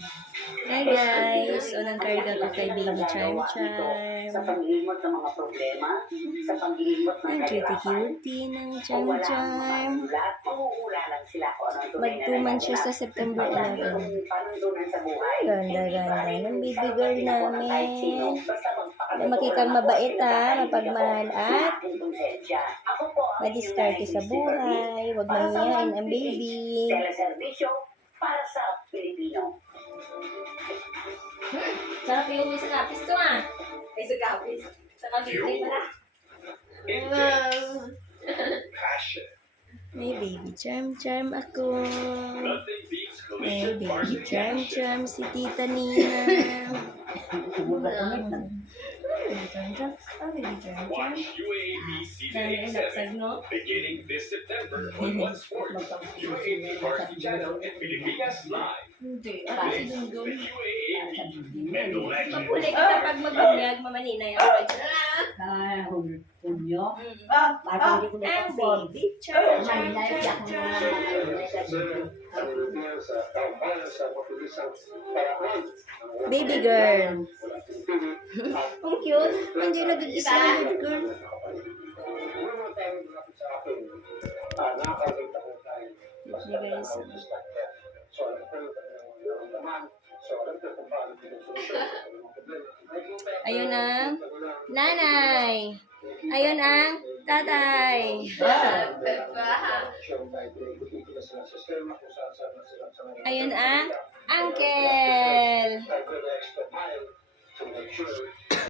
Hi guys! Unang karga ko kay Baby Charm Charm. Sa pag-iimot ng mga problema, sa pag-iimot ng Ang cutie-cutie ng Charm Charm. Mag-2 siya sa September 11. Ganda-ganda ng baby girl namin. Makitang mabait ha, mapagmahal at madiskarte sa buhay. Huwag mahihain ang baby. Para sa Pilipino. Sarap yung sa kapis to ah. Ay, sa kapis. Sa kapis pala. Wow. May baby charm ako. May baby charm si Tita Nina. Watch UAAP Season 7 beginning this September on One Sports, UAAP Varsity Channel, and Pilipinas Live. Hindi. This is the UAAP and the legend. Mapulay kita pag magbunyag, mamanina yung Hunyo? Ang baby charm. Baby girl. Ang cute. Hindi nagigis na baby girl. Okay guys. Ayun ang nanay. Ayun ang tatay. Ayun ang uncle.